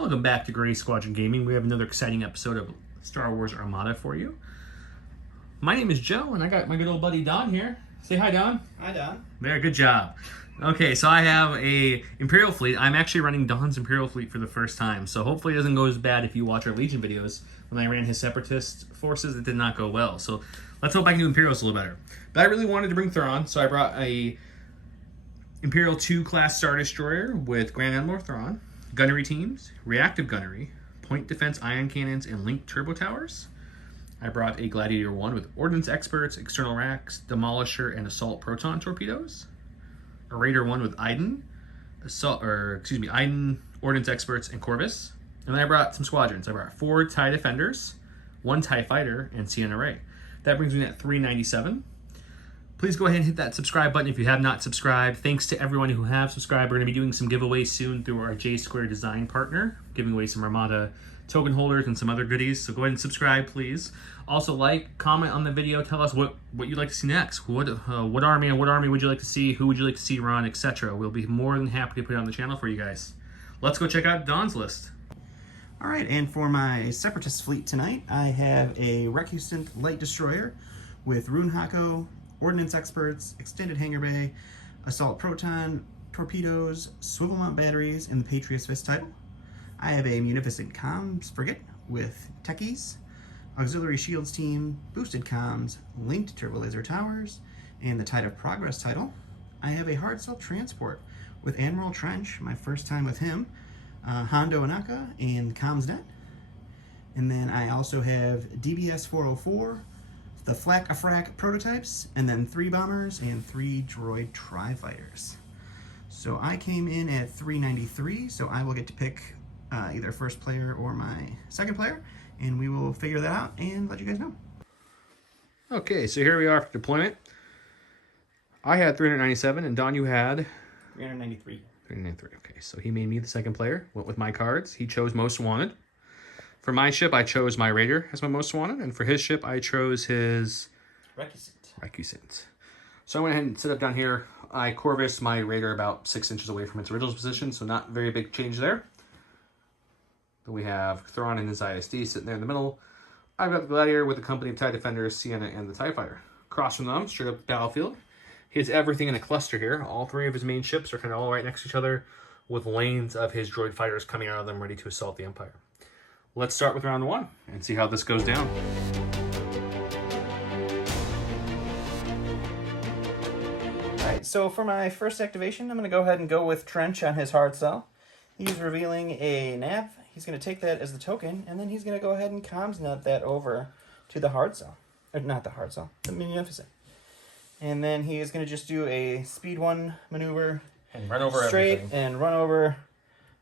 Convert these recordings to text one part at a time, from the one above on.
Welcome back to Gray Squadron Gaming. We have another exciting episode of Star Wars Armada for you. My name is Joe, and I got my good old buddy Don here. Say hi, Don. Hi, Don. Very good job. Okay, so I have a Imperial fleet. I'm actually running Don's Imperial fleet for the first time, so hopefully it doesn't go as bad if you watch our Legion videos. When I ran his Separatist forces, it did not go well. So let's hope I can do Imperials a little better. But I really wanted to bring Thrawn, so I brought a Imperial 2 class Star Destroyer with Grand Admiral Thrawn, gunnery teams, reactive gunnery, point defense ion cannons, and linked turbo towers. I brought a Gladiator 1 with ordnance experts, external racks, demolisher, and assault proton torpedoes. A Raider 1 with Iden, Iden, ordnance experts, and Corvus. And then I brought some squadrons. I brought 4 TIE Defenders, 1 TIE Fighter, and CNRA. That brings me at 397. Please go ahead and hit that subscribe button if you have not subscribed. Thanks to everyone who have subscribed. We're going to be doing some giveaways soon through our J Square Design partner, giving away some Armada token holders and some other goodies. So go ahead and subscribe, please. Also, like, comment on the video. Tell us what you'd like to see next. What army would you like to see? Who would you like to see run, etc. We'll be more than happy to put it on the channel for you guys. Let's go check out Don's list. All right, and for my Separatist fleet tonight, I have a Recusant Light Destroyer with Rune Hako, Ordnance Experts, Extended Hangar Bay, Assault Proton, Torpedoes, Swivel Mount Batteries, and the Patriot's Fist title. I have a Munificent Comms Frigate with Techies, Auxiliary Shields Team, Boosted Comms, Linked Turbo Laser Towers, and the Tide of Progress title. I have a Hard Cell Transport with Admiral Trench, my first time with him, Hondo Anaka, and CommsNet. And then I also have DBS 404, the Flak-A-Frack prototypes, and then 3 bombers and 3 droid tri-fighters. So I came in at 393, so I will get to pick either first player or my second player, and we will figure that out and let you guys know. Okay, so here we are for deployment. I had 397, and Don, you had 393. 393. Okay, so he made me the second player. Went with my cards. He chose most wanted. For my ship, I chose my Raider as my most wanted, and for his ship, I chose his Recusant. So I went ahead and set up down here. I Corvus my Raider about 6 inches away from its original position, so not very big change there. Then we have Thrawn and his ISD sitting there in the middle. I've got the Gladiator with a company of TIE Defenders, Sienna, and the TIE Fighter. Across from them, straight up the battlefield. He has everything in a cluster here. All 3 of his main ships are kind of all right next to each other, with lanes of his droid fighters coming out of them ready to assault the Empire. Let's start with round 1 and see how this goes down. Alright, so for my first activation, I'm going to go ahead and go with Trench on his hard cell. He's revealing a nav. He's going to take that as the token, and then he's going to go ahead and CommsNet that over to the hard cell. Or not the hard cell, the Munificent. And then he is going to just do a speed 1 maneuver And run over straight everything. and run over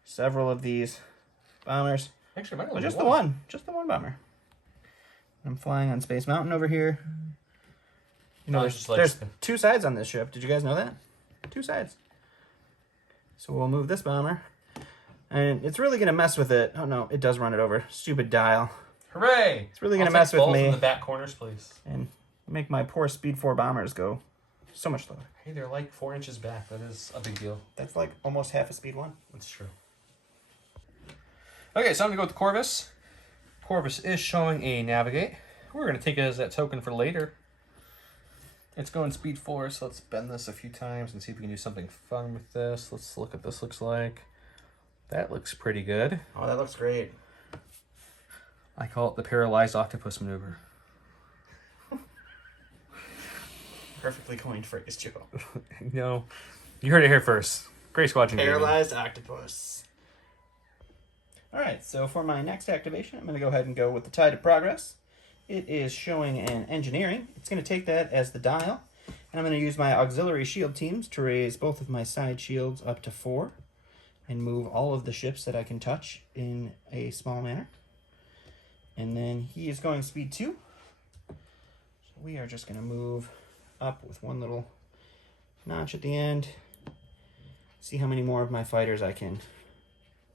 several of these bombers. Actually, might Well, just the one. Just the one bomber. I'm flying on Space Mountain over here. You know, there's 2 sides on this ship. Did you guys know that? 2 sides. So we'll move this bomber. And it's really going to mess with it. Oh, no, it does run it over. Stupid dial. Hooray! It's really going to mess with me. In the back corners, please. And make my poor Speed 4 bombers go so much slower. Hey, they're like 4 inches back. That is a big deal. That's like almost half a Speed 1. That's true. Okay, so I'm going to go with the Corvus. Corvus is showing a Navigate. We're going to take it as that token for later. It's going speed 4, so let's bend this a few times and see if we can do something fun with this. Let's look at this looks like. That looks pretty good. Oh, that looks great. I call it the Paralyzed Octopus Maneuver. Perfectly coined phrase, Joe. No, you heard it here first. Gray Squadron Gaming. Paralyzed Octopus. Alright, so for my next activation, I'm going to go ahead and go with the Tide of Progress. It is showing an engineering. It's going to take that as the dial. And I'm going to use my auxiliary shield teams to raise both of my side shields up to 4. And move all of the ships that I can touch in a small manner. And then he is going speed 2. So we are just going to move up with one little notch at the end. See how many more of my fighters I can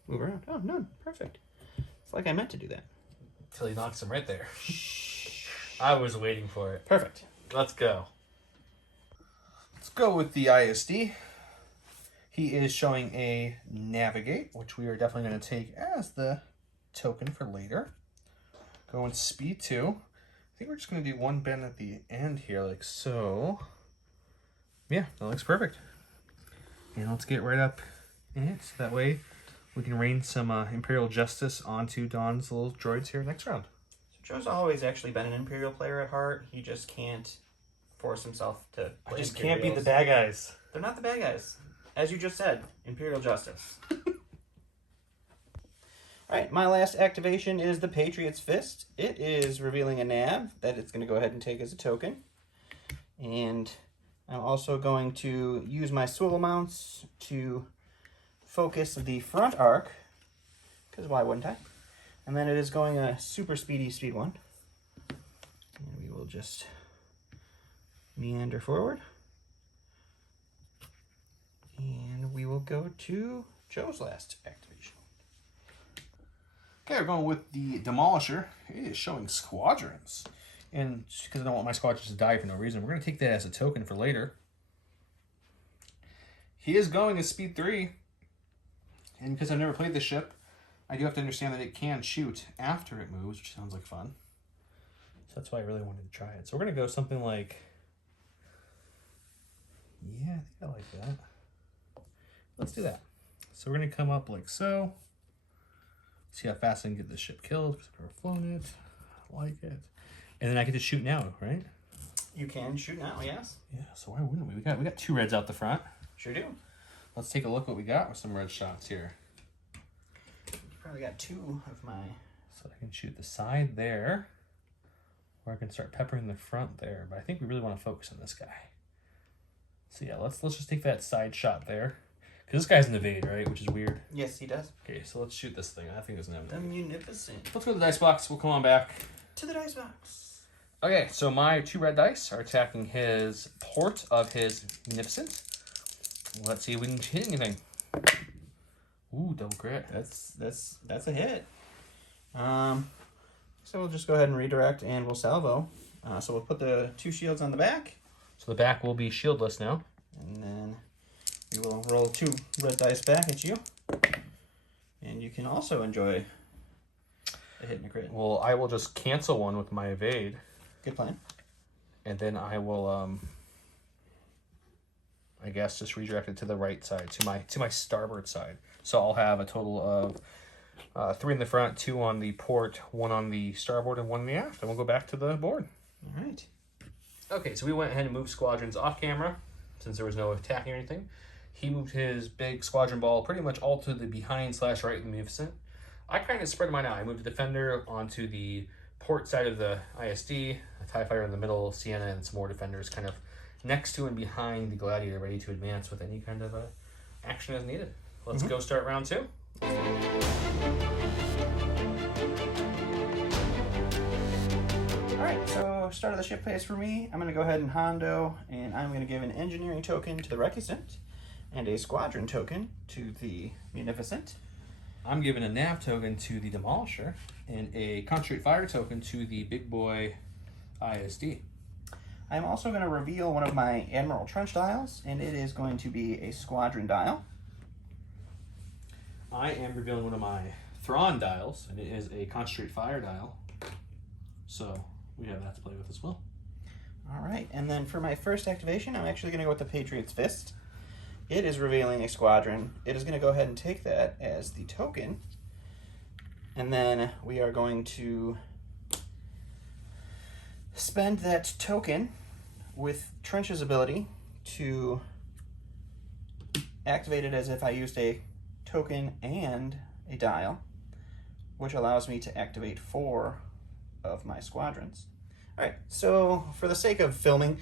move around. Oh, none. Perfect. It's like I meant to do that. Till he knocks him right there. I was waiting for it. Perfect. Let's go. Let's go with the ISD. He is showing a navigate, which we are definitely going to take as the token for later. Going speed 2. I think we're just going to do one bend at the end here, like so. Yeah, that looks perfect. And let's get right up in it. So that way we can rain some Imperial Justice onto Don's little droids here next round. So Joe's always actually been an Imperial player at heart. He just can't force himself to play I just Imperials. can't beat the bad guys. They're not the bad guys. As you just said, Imperial Justice. Alright, my last activation is the Patriot's Fist. It is revealing a nav that it's going to go ahead and take as a token. And I'm also going to use my swivel mounts to focus the front arc, because why wouldn't I? And then it is going a super speedy speed 1. And we will just meander forward. And we will go to Joe's last activation. Okay, we're going with the Demolisher. It is showing squadrons. And because I don't want my squadrons to die for no reason, we're going to take that as a token for later. He is going at speed 3. And because I've never played this ship, I do have to understand that it can shoot after it moves, which sounds like fun. So that's why I really wanted to try it. So we're going to go something like... Yeah, I think I like that. Let's do that. So we're going to come up like so. See how fast I can get this ship killed, because I've never flown it. I like it. And then I get to shoot now, right? You can shoot now, yes. Yeah, so why wouldn't we? We got 2 reds out the front. Sure do. Let's take a look what we got with some red shots here. Probably got 2 of my... So I can shoot the side there, or I can start peppering the front there. But I think we really want to focus on this guy. So yeah, let's just take that side shot there. Because this guy's an evade, right? Which is weird. Yes, he does. Okay, so let's shoot this thing. I think it's an evade. The Munificent. Let's go to the dice box. We'll come on back. To the dice box. Okay, so my 2 red dice are attacking his port of his Munificent. Let's see if we can hit anything. Ooh, double crit. That's a hit. So we'll just go ahead and redirect and we'll salvo. So we'll put the 2 shields on the back. So the back will be shieldless now. And then we will roll 2 red dice back at you. And you can also enjoy a hit and a crit. Well, I will just cancel one with my evade. Good plan. And then I will, I guess, just redirect it to the right side, to my starboard side. So I'll have a total of 3 in the front, 2 on the port, 1 on the starboard, and 1 in the aft. And we'll go back to the board. All right. Okay, so we went ahead and moved squadrons off camera, since there was no attacking or anything. He moved his big squadron ball pretty much all to the behind/right of the Munificent. I kind of spread mine out. I moved the Defender onto the port side of the ISD, a TIE Fighter in the middle, Sienna, and some more Defenders kind of next to and behind the Gladiator, ready to advance with any kind of action as needed. Let's go start round 2. Alright, so start of the ship phase for me. I'm going to go ahead and Hondo, and I'm going to give an engineering token to the Recusant, and a squadron token to the Munificent. I'm giving a nav token to the Demolisher, and a Concentrate Fire token to the big boy ISD. I'm also going to reveal one of my Admiral Trench dials, and it is going to be a squadron dial. I am revealing one of my Thrawn dials, and it is a Concentrate Fire dial. So we have that to play with as well. Alright, and then for my first activation, I'm actually going to go with the Patriot's Fist. It is revealing a squadron. It is going to go ahead and take that as the token. And then we are going to spend that token with Trench's ability to activate it as if I used a token and a dial, which allows me to activate 4 of my squadrons. Alright, so for the sake of filming,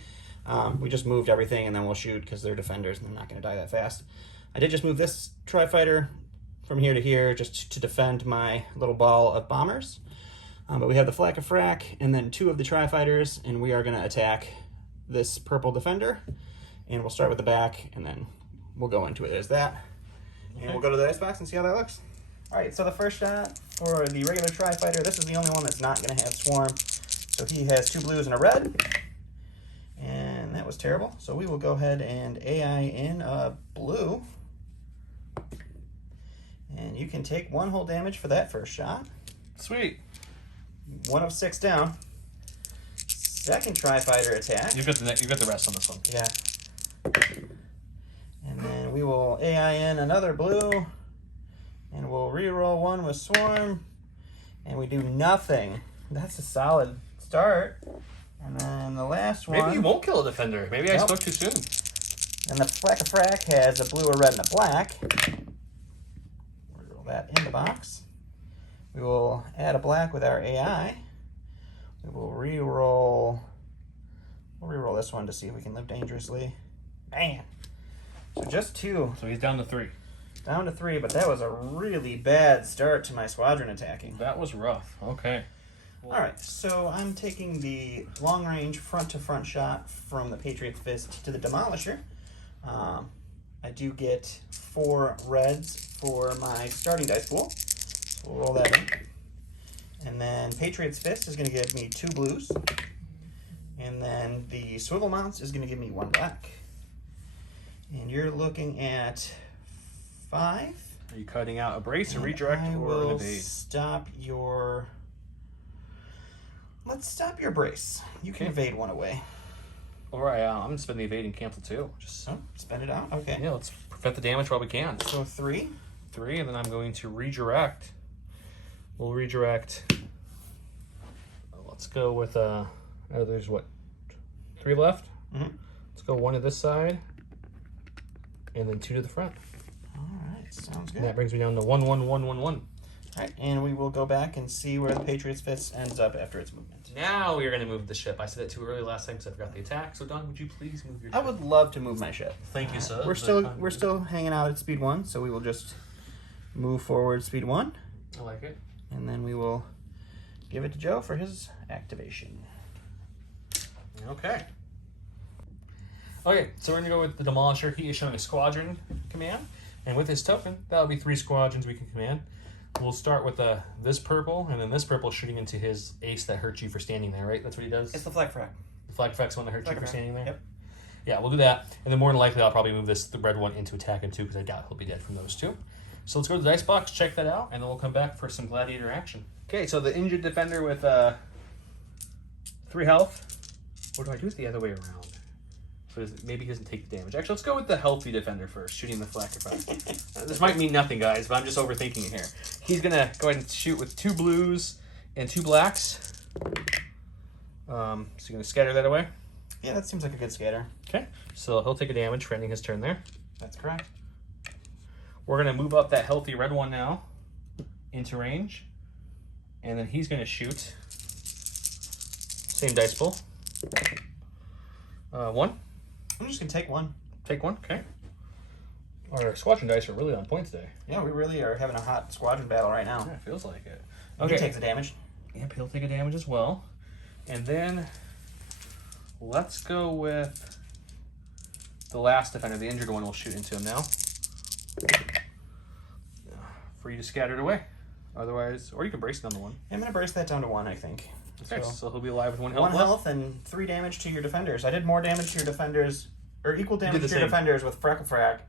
we just moved everything and then we'll shoot because they're defenders and they're not going to die that fast. I did just move this Tri-Fighter from here to here just to defend my little ball of bombers. But we have the Flak of Frack and then 2 of the Tri-Fighters, and we are going to attack this purple defender. And we'll start with the back and then we'll go into it as that. And we'll go to the dice box and see how that looks. Alright, so the first shot for the regular Tri-Fighter, this is the only one that's not going to have Swarm. So he has 2 blues and a red. And that was terrible. So we will go ahead and AI in a blue. you can take 1 whole damage for that first shot. Sweet. 1 of 6 down. Second Tri-Fighter attack. You've got the rest on this one. Yeah. And then we will AI in another blue. And we'll reroll 1 with Swarm. And we do nothing. That's a solid start. And then the last one. Maybe you won't kill a defender. Maybe I spoke too soon. And the Flack has a blue, a red, and a black. Reroll that in the box. We will add a black with our AI. We will reroll. We'll reroll this one to see if we can live dangerously. Man. So just 2. So he's down to 3. Down to 3, but that was a really bad start to my squadron attacking. That was rough. Okay. All right, so I'm taking the long-range front-to-front shot from the Patriot's Fist to the Demolisher. I do get 4 reds for my starting dice pool. So we'll roll that in. And then Patriot's Fist is going to give me 2 blues. And then the Swivel Mounts is going to give me 1 black. And you're looking at 5. Are you cutting out a brace, a redirect, or an evade? Stop your... Let's stop your brace. You can evade 1 away. All right, I'm going to spend the evade and cancel 2. Just spend it out? Okay. Yeah, let's prevent the damage while we can. So 3. 3, and then I'm going to redirect. We'll redirect. Let's go with, there's what, 3 left? Mm-hmm. Let's go 1 to this side, and then 2 to the front. All right, sounds good. And that brings me down to 1, 1, 1, 1, 1. All right, and we will go back and see where the Patriot's Fist ends up after its movement. Now we are going to move the ship. I said it too early last time because I forgot the attack. So Don, would you please move your ship? I would love to move my ship. Thank you, sir. We're still hanging out at speed 1, so we will just move forward speed 1. I like it. And then we will give it to Joe for his activation. Okay. Okay, so we're going to go with the Demolisher. He is showing a squadron command. And with his token, that'll be 3 squadrons we can command. We'll start with this purple, and then this purple shooting into his ace that hurts you for standing there, right? That's what he does? It's the Flag Frack. The Flag Frack's one that hurts you for standing there? Yep. Yeah, we'll do that. And then more than likely, I'll probably move the red one into attack him too, because I doubt he'll be dead from those 2. So let's go to the dice box, check that out, and then we'll come back for some gladiator action. Okay, so the injured defender with 3 health. What do I do with the other way around? So maybe he doesn't take the damage. Actually, let's go with the healthy defender first, shooting the Flacker Frack. This might mean nothing, guys, but I'm just overthinking it here. He's going to go ahead and shoot with 2 blues and 2 blacks. So you're going to scatter that away? Yeah, that seems like a good scatter. Okay, so he'll take a damage for ending his turn there. That's correct. We're going to move up that healthy red one now into range. And then he's going to shoot. Same dice pool. 1. I'm just going to take 1. Take 1, okay. Our squadron dice are really on point today. Yeah, we really are having a hot squadron battle right now. Yeah, it feels like it. Okay. He takes the damage. Yep, he'll take a damage as well. And then let's go with the last defender. The injured one will shoot into him now. For you to scatter it away. Otherwise, or you can brace it on the 1. I'm going to brace that down to 1, I think. Okay, so he'll be alive with 1 health. 1 health and 3 damage to your defenders. I did more damage to your defenders, or equal damage to your defenders with Freckle Frack,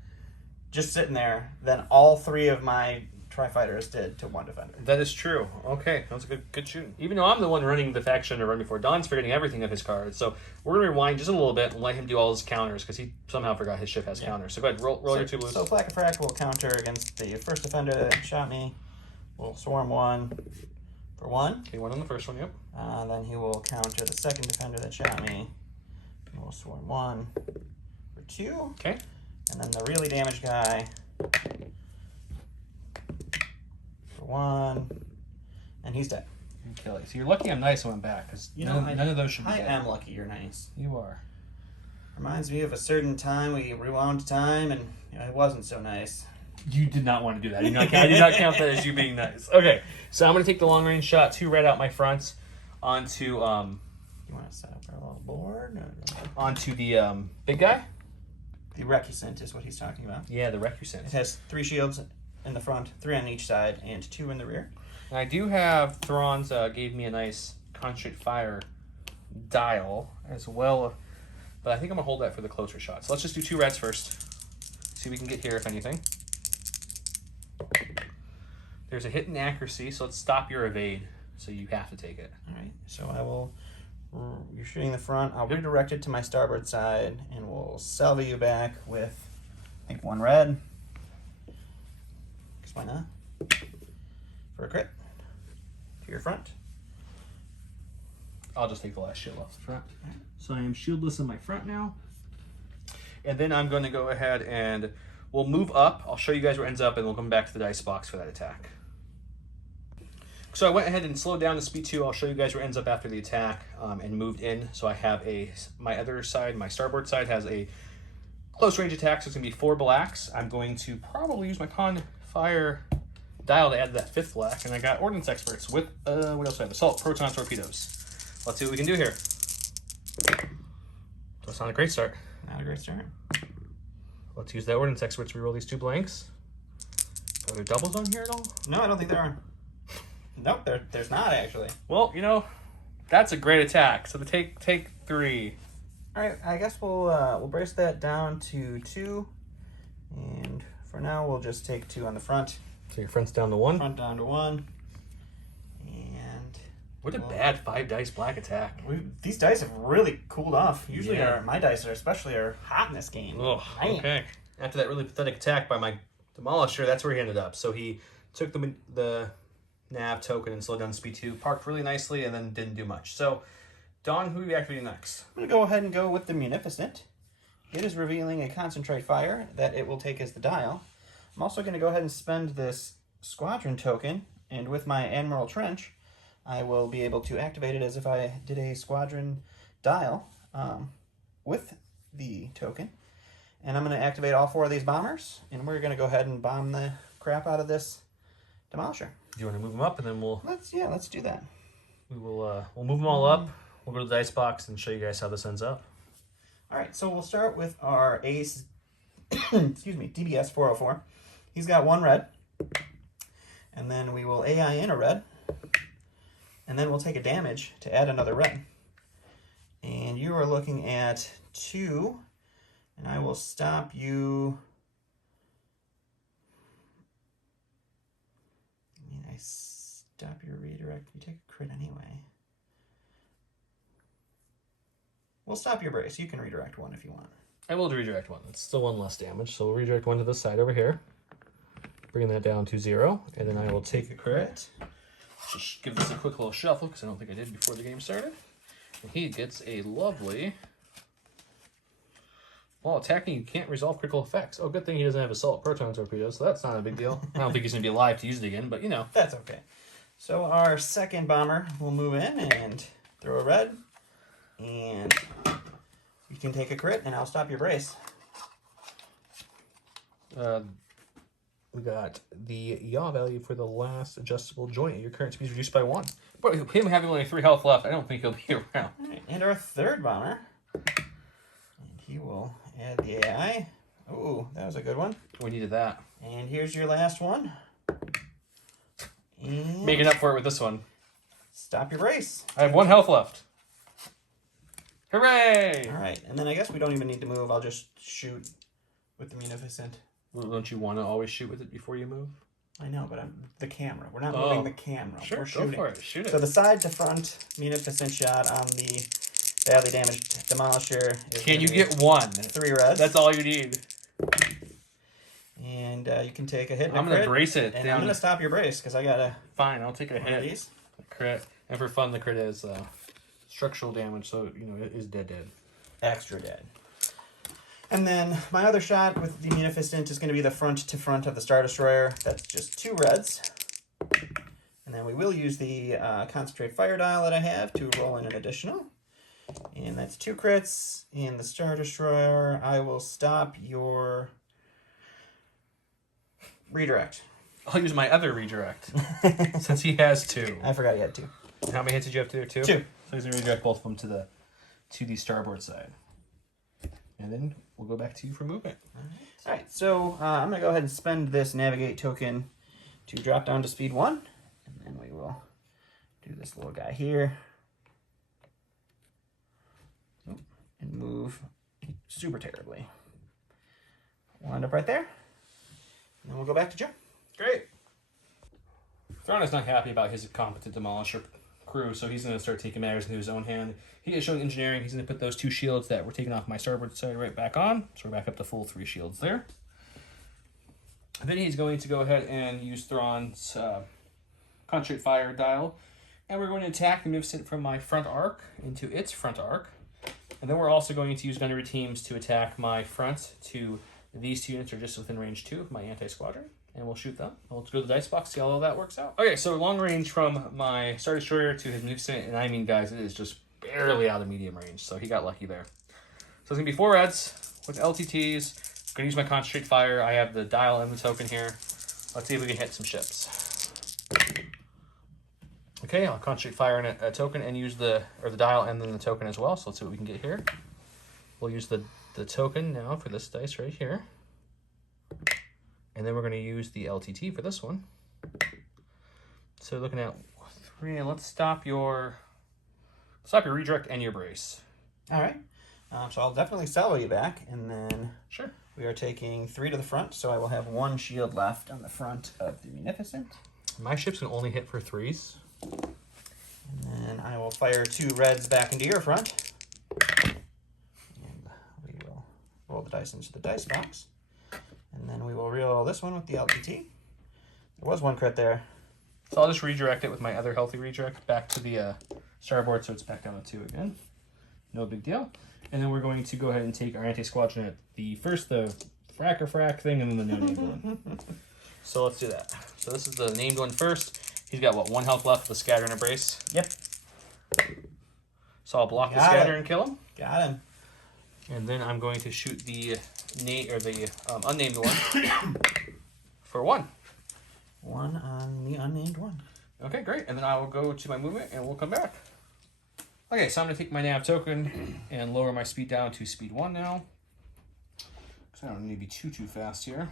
just sitting there, than all 3 of my Tri-Fighters did to 1 defender. That is true. Okay, that was a good shooting. Even though I'm the one running the faction to run before, Don's forgetting everything of his cards. So we're going to rewind just a little bit and let him do all his counters, because he somehow forgot his ship has counters. So go ahead, roll your 2 blues. So Flack Frack will counter against the first defender that shot me. We'll swarm 1 for 1. Okay, 1 on the first one, yep. Then he will counter the second defender that shot me. And we'll swarm 1 for 2. Okay. And then the really damaged guy for 1. And he's dead. Okay, so you're lucky I'm nice when I'm back, because none of those should be dead. I am lucky you're nice. You are. Reminds me of a certain time we rewound time, and it wasn't so nice. You did not want to do that. I did not count that as you being nice. Okay, so I'm going to take the long range shot, 2 red out my front, onto You want to set up our little board? onto the big guy. The Recusant is what he's talking about. Yeah, the Recusant. It has 3 shields in the front, 3 on each side, and 2 in the rear. And I do have Thrawn's gave me a nice concentrate fire dial as well, but I think I'm gonna hold that for the closer shot. So let's just do 2 reds first. See if we can get here if anything. There's a hit in accuracy, so let's stop your evade. So you have to take it. All right. So I will. You're shooting the front. I'll redirect it to my starboard side, and we'll salvo you back with, I think, 1 red. Because why not? For a crit. To your front. I'll just take the last shield off the front. So I am shieldless in my front now. And then I'm going to go ahead and we'll move up. I'll show you guys where it ends up, and we'll come back to the dice box for that attack. So I went ahead and slowed down the speed 2. I'll show you guys where it ends up after the attack, and moved in. So I have my other side, my starboard side has a close range attack, so it's going to be 4 blacks. I'm going to probably use my con fire dial to add that 5th black, and I got ordnance experts with, what else do I have? Assault, proton, torpedoes. Let's see what we can do here. So it's not a great start. Not a great start. Let's use that ordnance experts to reroll these 2 blanks. Are there doubles on here at all? No, I don't think there are. Nope, there's not actually. Well, you know, that's a great attack. So take 3. All right, I guess we'll brace that down to 2, and for now we'll just take 2 on the front. So your front's down to 1. Front down to 1, and what a bad 5 dice black attack. These dice have really cooled off. Usually, my dice are hot in this game. Oh, okay. After that really pathetic attack by my demolisher, that's where he ended up. So he took the nav token and slowed down speed 2, parked really nicely, and then didn't do much. So, Don, who are we activating next? I'm going to go ahead and go with the Munificent. It is revealing a concentrate fire that it will take as the dial. I'm also going to go ahead and spend this squadron token, and with my Admiral Trench, I will be able to activate it as if I did a squadron dial with the token. And I'm going to activate all 4 of these bombers, and we're going to go ahead and bomb the crap out of this demolisher. Do you want to move them up, and then we'll... Let's do that. We'll move them all up. We'll go to the dice box and show you guys how this ends up. All right, so we'll start with our ace, excuse me, DBS 404. He's got 1 red, and then we will AI in a red, and then we'll take a damage to add another red. And you are looking at 2, and I will stop you. I stop your redirect. You take a crit anyway. We'll stop your brace. You can redirect 1 if you want. I will redirect 1. It's still 1 less damage, so we'll redirect 1 to this side over here. Bringing that down to 0, and then I will take a crit. Just give this a quick little shuffle, because I don't think I did before the game started. And he gets a lovely... While attacking, you can't resolve critical effects. Oh, good thing he doesn't have assault proton torpedoes, so that's not a big deal. I don't think he's going to be alive to use it again, but you know. That's okay. So our second bomber will move in and throw a red. And you can take a crit, and I'll stop your brace. We got the yaw value for the last adjustable joint. Your current speed is reduced by 1. But him having only 3 health left, I don't think he'll be around. All right, and our third bomber. And he will add the AI. Ooh, that was a good one. We needed that. And here's your last one. And making up for it with this one. Stop your brace. I have 1 health left. Hooray! All right, and then I guess we don't even need to move. I'll just shoot with the Munificent. Well, don't you want to always shoot with it before you move? I know, but I'm the camera. We're not moving the camera. Sure, we're shooting. go for it. Shoot it. So the side to front Munificent shot on the badly damaged Demolisher. Can you get 1? 3 reds. That's all you need. And you can take a hit. I'm going to brace it. And I'm going to stop your brace because I got to. Fine, I'll take a hit. These. A crit. And for fun, the crit is structural damage, so you know it is dead. Extra dead. And then my other shot with the Munificent is going to be the front to front of the Star Destroyer. That's just 2 reds. And then we will use the concentrate fire dial that I have to roll in an additional. And that's 2 crits. In the Star Destroyer, I will stop your redirect. I'll use my other redirect since he has 2. I forgot you had 2. How many hits did you have to do? 2? 2. So he's going to redirect both of them to the starboard side. And then we'll go back to you for movement. All right, so I'm going to go ahead and spend this navigate token to drop down to speed 1. And then we will do this little guy here. And move super terribly. We'll end up right there. And then we'll go back to Joe. Great. Thrawn is not happy about his incompetent demolisher crew, so he's going to start taking matters into his own hand. He is showing engineering. He's going to put those 2 shields that were taken off my starboard side right back on. So we're back up to full 3 shields there. And then he's going to go ahead and use Thrawn's concentrate fire dial. And we're going to attack the Munificent from my front arc into its front arc. And then we're also going to use gunnery teams to attack my front to these 2 units are just within range 2 of my anti-squadron. And we'll shoot them. Let's go to the dice box, see how all that works out. Okay, so long range from my Star Destroyer to his Munificent. And I mean, guys, it is just barely out of medium range. So he got lucky there. So it's going to be 4 reds with LTTs. I'm going to use my concentrate fire. I have the dial and the token here. Let's see if we can hit some ships. Okay, I'll concentrate fire in a token and use the dial and then the token as well. So let's see what we can get here. We'll use the token now for this dice right here. And then we're going to use the LTT for this one. So looking at 3, let's stop your redirect and your brace. All right. So I'll definitely salvo you back, and then Sure. we are taking 3 to the front, so I will have 1 shield left on the front of the Munificent. My ships can only hit for 3s. And then I will fire 2 reds back into your front. And we will roll the dice into the dice box. And then we will reroll this one with the LTT. There was 1 crit there. So I'll just redirect it with my other healthy redirect back to the starboard, so it's back down to 2 again. No big deal. And then we're going to go ahead and take our anti-squadron at the frack thing, and then the no named one. So let's do that. So this is the named one first. He's got, what, 1 health left with the scatter and a brace? Yep. So I'll block the scatter and kill him. Got him. And then I'm going to shoot the unnamed one for 1. 1 on the unnamed one. Okay, great. And then I will go to my movement and we'll come back. Okay, so I'm going to take my nav token and lower my speed down to speed 1 now. Because I don't need to be too fast here.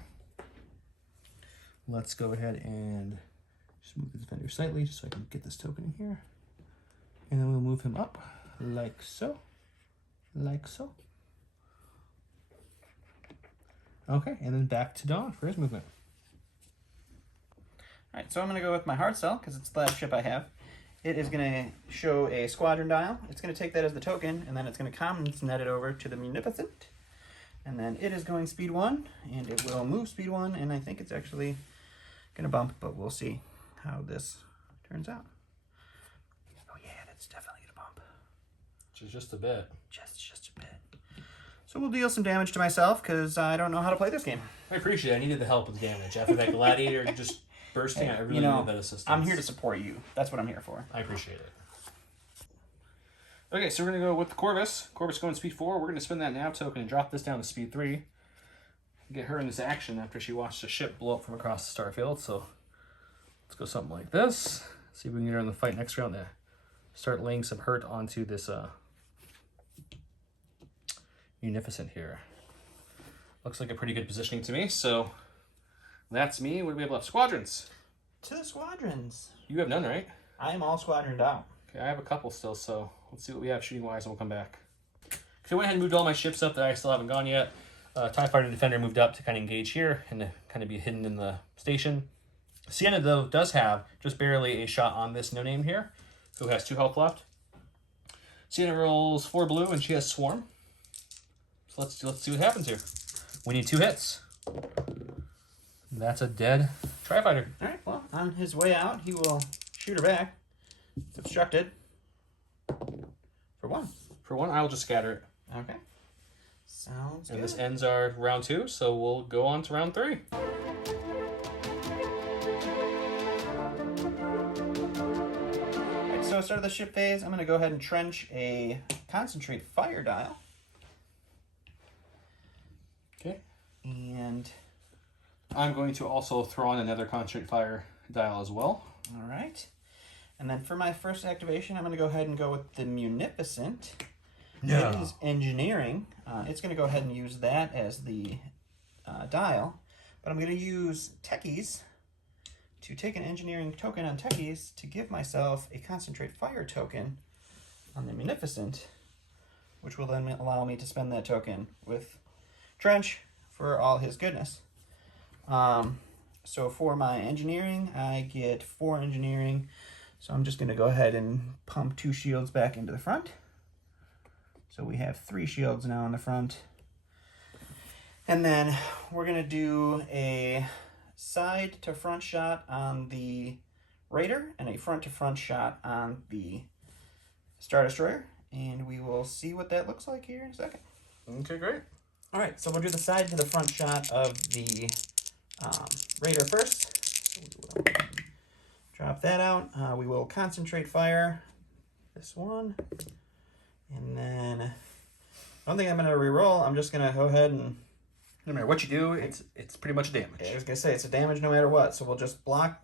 Let's go ahead and just move the defender slightly just so I can get this token in here. And then we'll move him up like so. Like so. Okay, and then back to Dawn for his movement. All right, so I'm going to go with my hard cell because it's the last ship I have. It is going to show a squadron dial. It's going to take that as the token, and then it's going to comms net it over to the Munificent. And then it is going speed 1, and it will move speed 1, and I think it's actually going to bump, but we'll see how this turns out. Oh yeah, that's definitely going to bump. Just a bit. Just a bit. So we'll deal some damage to myself because I don't know how to play this game. I appreciate it. I needed the help with damage. After that gladiator just bursting, I really needed that assistance. I'm here to support you. That's what I'm here for. I appreciate it. Okay, so we're going to go with the Corvus. Corvus going speed 4. We're going to spend that nav token and drop this down to speed 3. Get her in this action after she watched a ship blow up from across the starfield. So let's go something like this. See if we can get her in the fight next round to start laying some hurt onto this Munificent here. Looks like a pretty good positioning to me, so that's me. What do we have left? Squadrons. To the squadrons. You have none, right? I am all squadroned out. Okay, I have a couple still, so let's see what we have shooting-wise, and we'll come back. Okay, I went ahead and moved all my ships up that I still haven't gone yet. TIE Fighter and Defender moved up to kind of engage here and to kind of be hidden in the station. Sienna, though, does have just barely a shot on this no-name here, who has 2 health left. Sienna rolls 4 blue, and she has Swarm. So let's see what happens here. We need 2 hits. That's a dead TIE Fighter. All right, well, on his way out, he will shoot her back. It's obstructed. For 1. For 1, I will just scatter it. Okay. Sounds good. And this ends our round 2, so we'll go on to round 3. Alright, so start of the ship phase, I'm going to go ahead and trench a concentrate fire dial. Okay. And I'm going to also throw on another concentrate fire dial as well. all right. And then for my first activation, I'm going to go ahead and go with the Munificent. No. It is engineering. It's going to go ahead and use that as the dial. But I'm going to use techies to take an engineering token on techies to give myself a concentrate fire token on the Munificent, which will then allow me to spend that token with Trench for all his goodness. So for my engineering, I get 4 engineering. So I'm just going to go ahead and pump 2 shields back into the front. So we have 3 shields now in the front. And then we're going to do a side to front shot on the Raider and a front to front shot on the Star Destroyer. And we will see what that looks like here in a second. Okay, great. All right, so we'll do the side to the front shot of the Raider first. Drop that out. We will concentrate fire this one. And then I don't think I'm going to re-roll. I'm just going to go ahead and... No matter what you do, it's pretty much damage. I was going to say, it's a damage no matter what. So we'll just block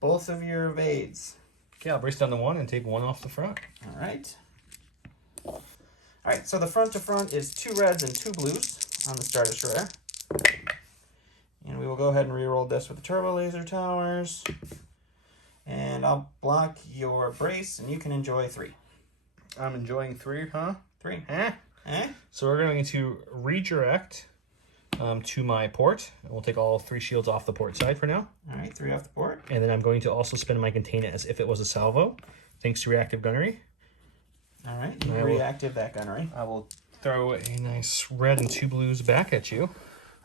both of your evades. Okay, I'll brace down the 1 and take 1 off the front. All right. All right, so the front to front is 2 reds and 2 blues on the Star Destroyer. And we will go ahead and re-roll this with the turbo laser towers. And I'll block your brace, and you can enjoy 3. I'm enjoying 3, huh? 3. Eh? Eh? So we're going to redirect to my port. We'll take all 3 shields off the port side for now. All right, 3 off the port. And then I'm going to also spin my container as if it was a salvo, thanks to reactive gunnery. All right, you reactive that gunnery. I will throw a nice red and 2 blues back at you.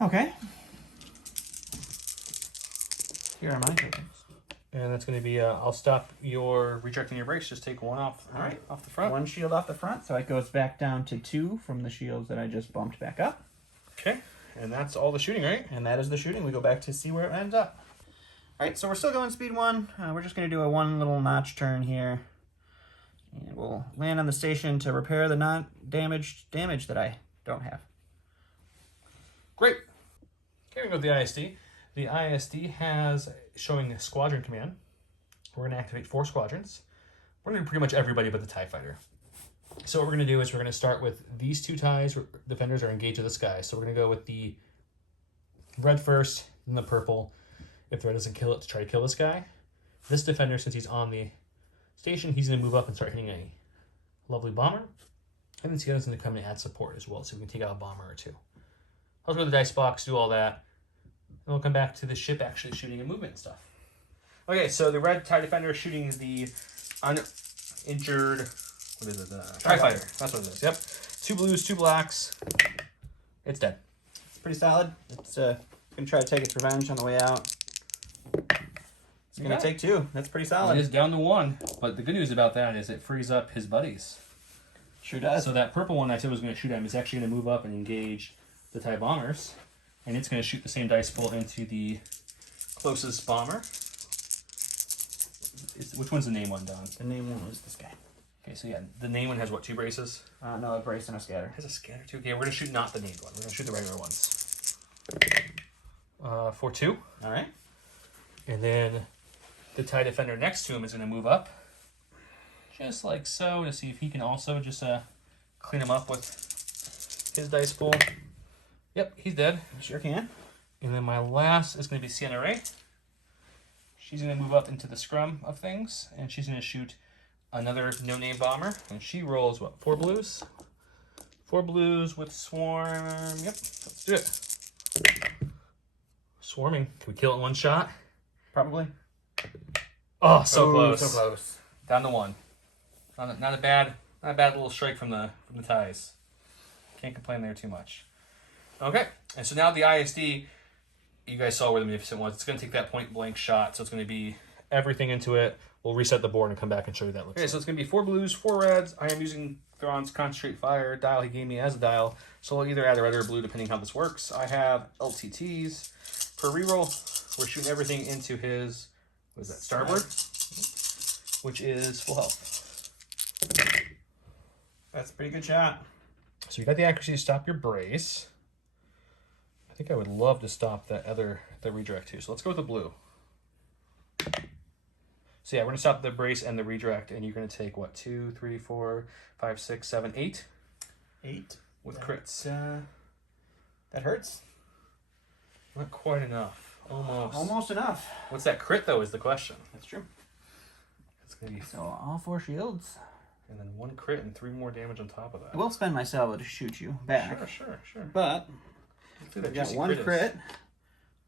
Okay. Here are my tokens. And that's going to be, I'll stop your rejecting your brace. Just take 1 off, all right, off the front. 1 shield off the front, so it goes back down to 2 from the shields that I just bumped back up. Okay, and that's all the shooting, right? And that is the shooting. We go back to see where it ends up. All right, so we're still going speed 1. We're just going to do a 1 little notch turn here. And we'll land on the station to repair the damage that I don't have. Great. Okay, we go to the ISD. The ISD has showing the squadron command. We're going to activate 4 squadrons. We're going to do pretty much everybody but the TIE Fighter. So what we're going to do is we're going to start with these 2 TIEs. Defenders are engaged to the sky. So we're going to go with the red first, then the purple. If the red doesn't kill it, to try to kill this guy. This defender, since he's on the station, he's going to move up and start hitting a lovely bomber. And then Seattle's going to come and add support as well, so we can take out a bomber or 2. I'll go to the dice box, do all that. And we'll come back to the ship actually shooting and movement and stuff. Okay, so the red TIE Defender is shooting the uninjured, what is it, the TIE Fighter. That's what it is, yep. 2 blues, 2 blacks. It's dead. It's pretty solid. It's going to try to take its revenge on the way out. It's going to take 2. That's pretty solid. It is down to 1, but the good news about that is it frees up his buddies. Sure does. So that purple one I said was going to shoot at him is actually going to move up and engage the TIE bombers. And it's going to shoot the same dice pool into the closest bomber. Which one's the name one, Don? The name one was this guy. Okay, so yeah, the name one has what, 2 braces? No, a brace and a scatter. It has a scatter too? Okay, we're going to shoot not the named one. We're going to shoot the regular ones. For 2. All right. And then the TIE Defender next to him is going to move up. Just like so, to see if he can also just clean him up with his dice pool. Yep, he's dead. Sure can. And then my last is going to be Sienna Ray. She's going to move up into the scrum of things, and she's going to shoot another no-name bomber. And she rolls, what, 4 blues? 4 blues with Swarm. Yep, let's do it. Swarming. Can we kill it in 1 shot? Probably. Oh, so close. So close. Down to 1. Not a bad little strike from the TIEs. Can't complain there too much. Okay, and so now the ISD, you guys saw where the Magnificent was. It's going to take that point-blank shot, so it's going to be everything into it. We'll reset the board and come back and show you that looks like. So it's going to be 4 blues, 4 reds. I am using Thrawn's Concentrate Fire dial he gave me as a dial, so I'll either add a red or a blue depending how this works. I have LTTs. For reroll, we're shooting everything into his, what is that, starboard, which is full health. That's a pretty good shot. So you got the accuracy to stop your brace. I think I would love to stop the redirect too. So let's go with the blue. So yeah, we're gonna stop the brace and the redirect, and you're gonna take what, 2, 3, 4, 5, 6, 7, 8? 8 with crits. That hurts. Not quite enough. Almost. Almost enough. What's that crit though is the question. That's true. It's gonna be so all 4 shields. And then 1 crit and 3 more damage on top of that. I will spend my salvo to shoot you back. Sure. But we got 1 crit.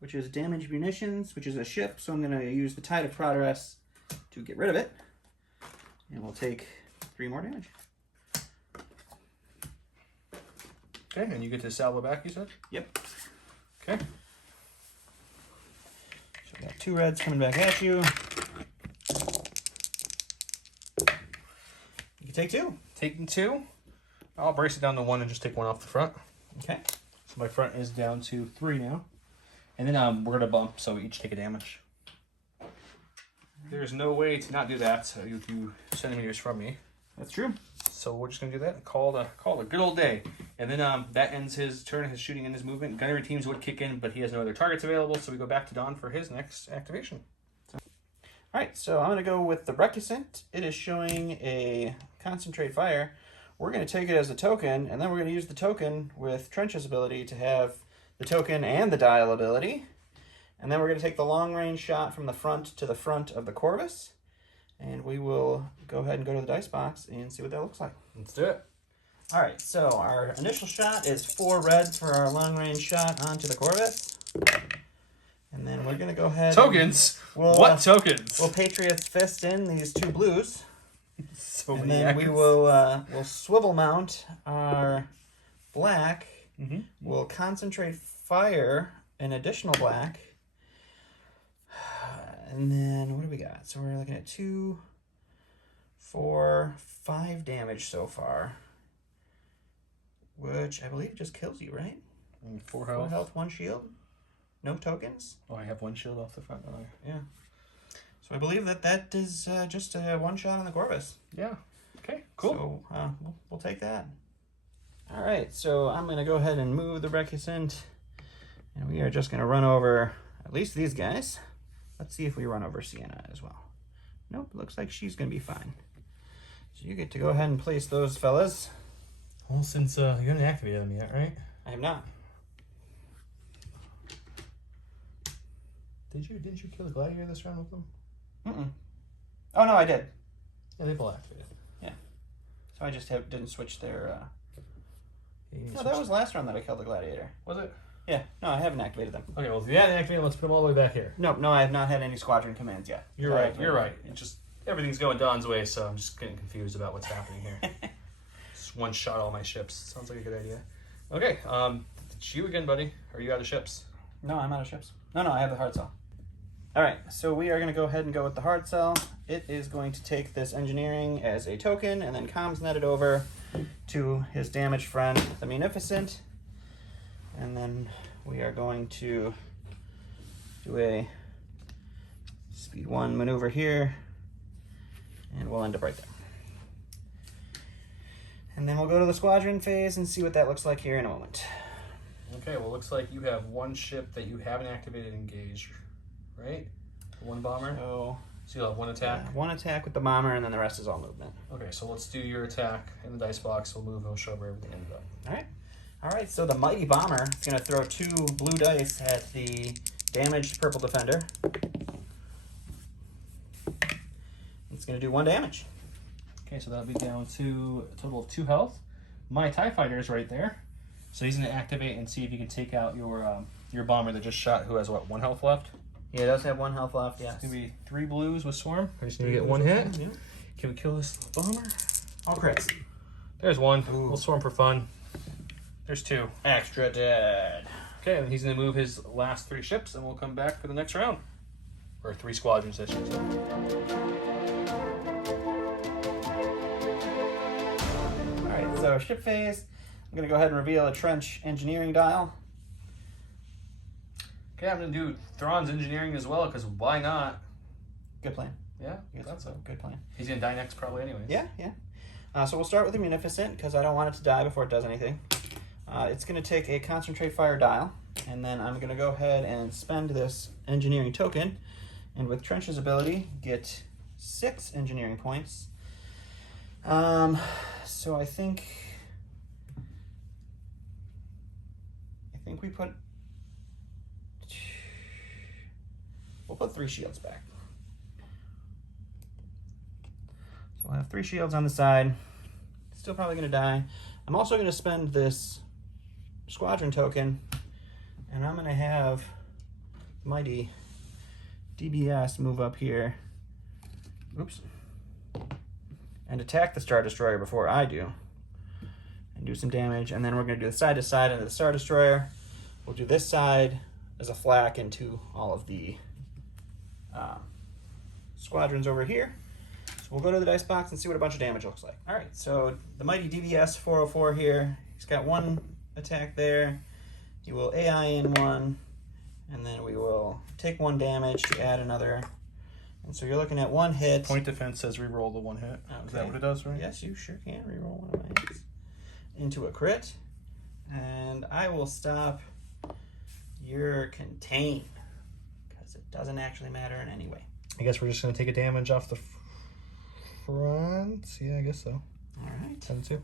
which is damaged munitions, which is a ship. So I'm going to use the Tide of Progress to get rid of it. And we'll take 3 more damage. Okay, and you get to salvo back, you said? Yep. Okay. So we got 2 reds coming back at you. You can take 2. Taking 2. I'll brace it down to 1 and just take 1 off the front. Okay. So my front is down to 3 now. And then we're going to bump, so we each take a damage. There's no way to not do that, so you centimeters from me. That's true. So we're just going to do that and call it a good old day. And then that ends his turn, his shooting and his movement. Gunnery teams would kick in, but he has no other targets available, so we go back to Don for his next activation. Alright, so I'm going to go with the Recusant. It is showing a concentrate fire. We're going to take it as a token, and then we're going to use the token with Trench's ability to have the token and the dial ability. And then we're going to take the long range shot from the front to the front of the Corvus. And we will go ahead and go to the dice box and see what that looks like. Let's do it. Alright, so our initial shot is 4 reds for our long range shot onto the Corvus. And then we're going to go ahead. Tokens? What tokens? We'll Patriot's Fist in these 2 blues. So and many then we will we'll swivel mount our black. Mm-hmm. We'll concentrate fire an additional black. And then what do we got? So we're looking at 2, 4, 5 damage so far. Which I believe just kills you, right? 4 health. 4 health, 1 shield. No tokens. Oh, I have 1 shield off the front, don't I? Yeah. So I believe that is just a 1 shot on the Corvus. Yeah. Okay, cool. So we'll take that. All right, so I'm going to go ahead and move the Recusant. And we are just going to run over at least these guys. Let's see if we run over Sienna as well. Nope, looks like she's going to be fine. So you get to go ahead and place those fellas. Well, since you haven't activated them yet, right? I have not. Didn't you kill the gladiator this round with them? Mm-mm. Oh, no, I did. Yeah, they both activated. Yeah. So I just didn't switch their... No, that was last round that I killed the gladiator. Was it? Yeah. No, I haven't activated them. Okay, well, if you haven't activated, let's put them all the way back here. No, I have not had any squadron commands yet. You're right. It just everything's going Don's way, so I'm just getting confused about what's happening here. Just 1 shot all my ships. Sounds like a good idea. Okay, it's you again, buddy. Are you out of ships? No, I'm out of ships. No, I have the hard cell. All right, so we are going to go ahead and go with the hard cell. It is going to take this engineering as a token and then comms net it over to his damaged friend, the Munificent. And then we are going to do a speed 1 maneuver here, and we'll end up right there. And then we'll go to the squadron phase and see what that looks like here in a moment. Okay, well, looks like you have 1 ship that you haven't activated engaged, right? 1 bomber. So you'll have 1 attack. 1 attack with the bomber, and then the rest is all movement. Okay, so let's do your attack in the dice box. We'll move. We'll show where everything ended up. All right. So the mighty bomber is going to throw 2 blue dice at the damaged purple defender. It's going to do 1 damage. Okay, so that'll be down to a total of 2 health. My TIE fighter is right there, so he's going to activate and see if you can take out your bomber that just shot, who has what, 1 health left. Yeah, it does have 1 health left. Yes. It's going to be 3 blues with swarm. I just need to get 1 hit. Yeah. Can we kill this bomber? All crits. There's 1. Ooh. We'll swarm for fun. There's 2. Extra dead. Okay, and he's going to move his last 3 ships, and we'll come back for the next round. Or 3 squadrons, I should say. Alright, so ship phase. I'm going to go ahead and reveal a trench engineering dial. Okay, I'm going to do Thrawn's engineering as well, because why not? Good plan. Yeah, That's a good plan. He's going to die next probably anyways. Yeah. So we'll start with the Munificent, because I don't want it to die before it does anything. It's going to take a concentrate fire dial, and then I'm going to go ahead and spend this engineering token, and with Trench's ability, get 6 engineering points. So I think we'll put 3 shields back. So we'll have 3 shields on the side. Still probably going to die. I'm also going to spend this squadron token, and I'm going to have mighty DBS move up here. Oops. And attack the Star Destroyer before I do. And do some damage. And then we're going to do the side to side into the Star Destroyer. We'll do this side as a flak into all of the squadrons over here. So we'll go to the dice box and see what a bunch of damage looks like. All right, so the mighty DBS 404 here. He's got one attack there. He will AI in one, and then we will take one damage to add another. And so you're looking at one hit. Point defense says reroll the one hit. Okay. Is that what it does, right? Yes, you sure can reroll one of my hits into a crit. And I will stop your contain because it doesn't actually matter in any way. I guess we're just going to take a damage off the front. Yeah, I guess so. All right. 10-2.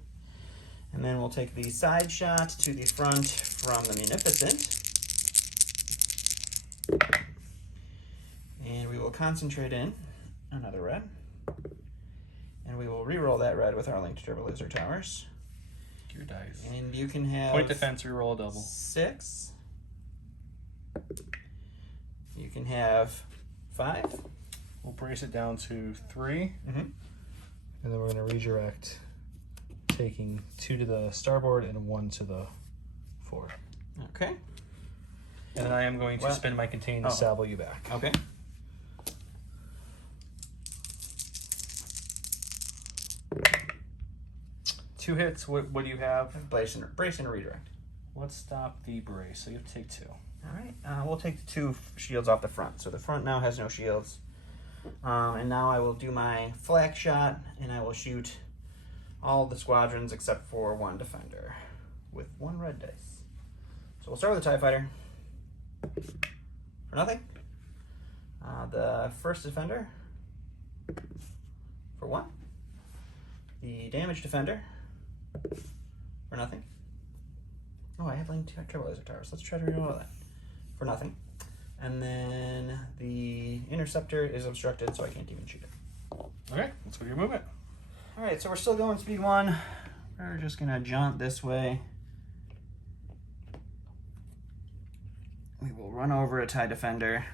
And then we'll take the side shot to the front from the Munificent. And we will concentrate in another red. And we will reroll that red with our linked Turbo Laser Towers. Your dice. And you can have... Point defense, reroll a double. 6. You can have 5. We'll brace it down to 3. Mm-hmm. And then we're going to redirect, taking 2 to the starboard and 1 to the forward. Okay. And then I am going to spin my contain to salvo you back. Okay. Two hits. What do you have? Brace and redirect. Let's stop the brace. So you have to take 2. All right. We'll take the 2 shields off the front. So the front now has no shields. And now I will do my flak shot, and I will shoot all the squadrons except for one defender with 1 red dice. So we'll start with the TIE Fighter. For nothing. The first defender for 1. The damage defender for nothing. Oh, I have linked Turbo Laser Towers. Let's try to reroll that for nothing. And then the interceptor is obstructed, so I can't even shoot it. Okay, let's go to your movement. All right, so we're still going speed 1. We're just gonna jaunt this way. We will run over a TIE Defender.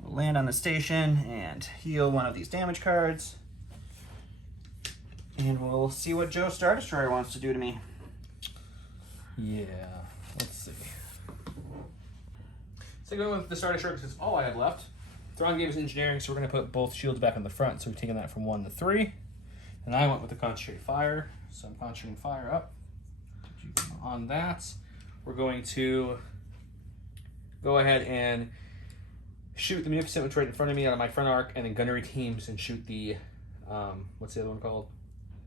We'll land on the station and heal one of these damage cards. And we'll see what Joe Star Destroyer wants to do to me. Yeah, let's see. So going with the Star Destroyer, because it's all I have left. Thrawn gave us engineering, so we're going to put both shields back on the front. So we're taking that from 1 to 3. And I went with the Concentrate Fire. So I'm concentrating fire up. On that, we're going to go ahead and shoot the Munificent, which is right in front of me out of my front arc, and then gunnery teams and shoot the, what's the other one called?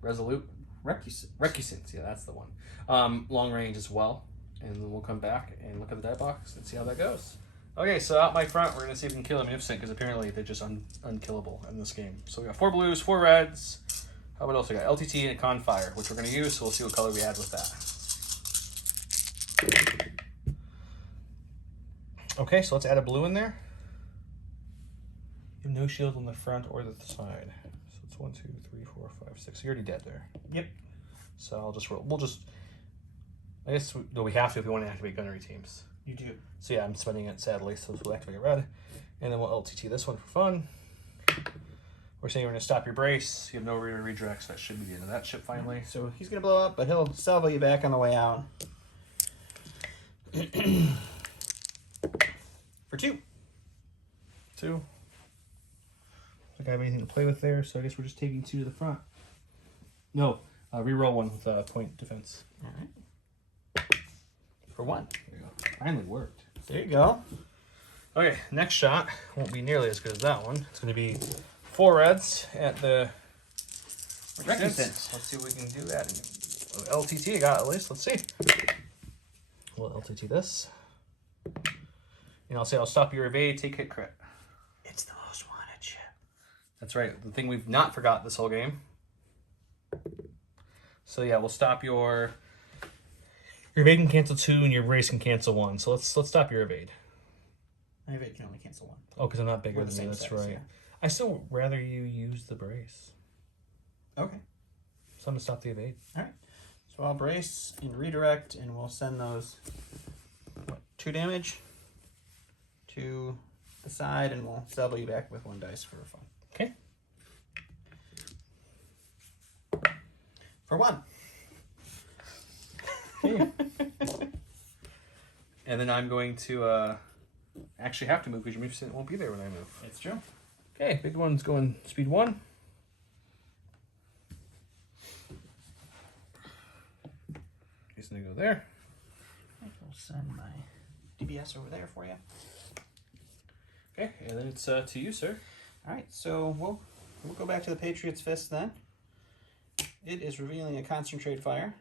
Resolute? Recusant, yeah, that's the one. Long range as well. And then we'll come back and look at the die box and see how that goes. Okay, so out my front, we're going to see if we can kill a Munificent, because apparently they're just unkillable in this game. So we got 4 blues, 4 reds. What else we got? LTT and a Con Fire, which we're going to use, so we'll see what color we add with that. Okay, so let's add a blue in there. You have no shield on the front or the side. So it's 1, 2, 3, 4, 5, 6. You're already dead there. Yep. So I'll just roll. We'll just... I guess we have to if we want to activate gunnery teams. You do. So yeah, I'm spending it sadly, so we'll activate red. And then we'll LTT this one for fun. We're saying we're going to stop your brace. You have no rear redirects. That should be the end of that ship finally. So he's going to blow up, but he'll salvo you back on the way out. For 2. 2. Don't have anything to play with there, so I guess we're just taking 2 to the front. No, reroll 1 with point defense. All right. For 1. There you go. Finally worked. There you go. Okay, next shot won't be nearly as good as that one. It's going to be 4 reds at the Recusant. Let's see if we can do that. LTT I got at least. Let's see. We'll LTT this. And I'll say I'll stop your evade, take hit crit. It's the most wanted ship. That's right. The thing we've not forgot this whole game. So yeah, we'll stop your evade can cancel 2 and your brace can cancel 1. So let's stop your evade. My evade can only cancel 1. Oh, because I'm not bigger We're the than you. same That's size, right. yeah. I still rather you use the brace. Okay. So I'm gonna stop the evade. All right. So I'll brace and redirect, and we'll send those 2 damage, 2 to the side, and we'll salvo you back with 1 dice for fun. Okay. For 1. Okay. And then I'm going to actually have to move because your movement won't be there when I move. It's true. Okay, big one's going speed 1. He's going to go there. We'll send my DBS over there for you. Okay, and then it's to you, sir. All right, so we'll go back to the Patriot's Fist then. It is revealing a concentrate fire.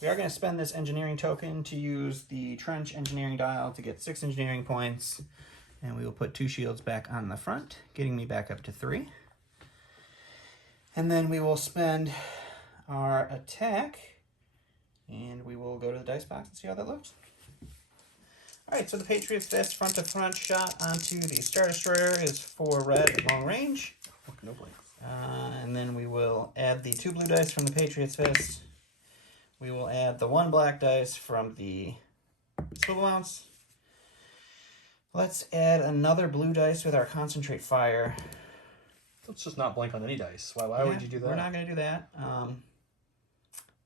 We are going to spend this engineering token to use the trench engineering dial to get 6 engineering points, and we will put 2 shields back on the front, getting me back up to 3. And then we will spend our attack, and we will go to the dice box and see how that looks. All right, so the Patriot's Fist front to front shot onto the Star Destroyer is 4 red at long range. No blank. And then we will add the 2 blue dice from the Patriot's Fist. We will add the 1 black dice from the Swivel Ounce. Let's add another blue dice with our Concentrate Fire. Let's just not blank on any dice. Why would you do that? We're not going to do that.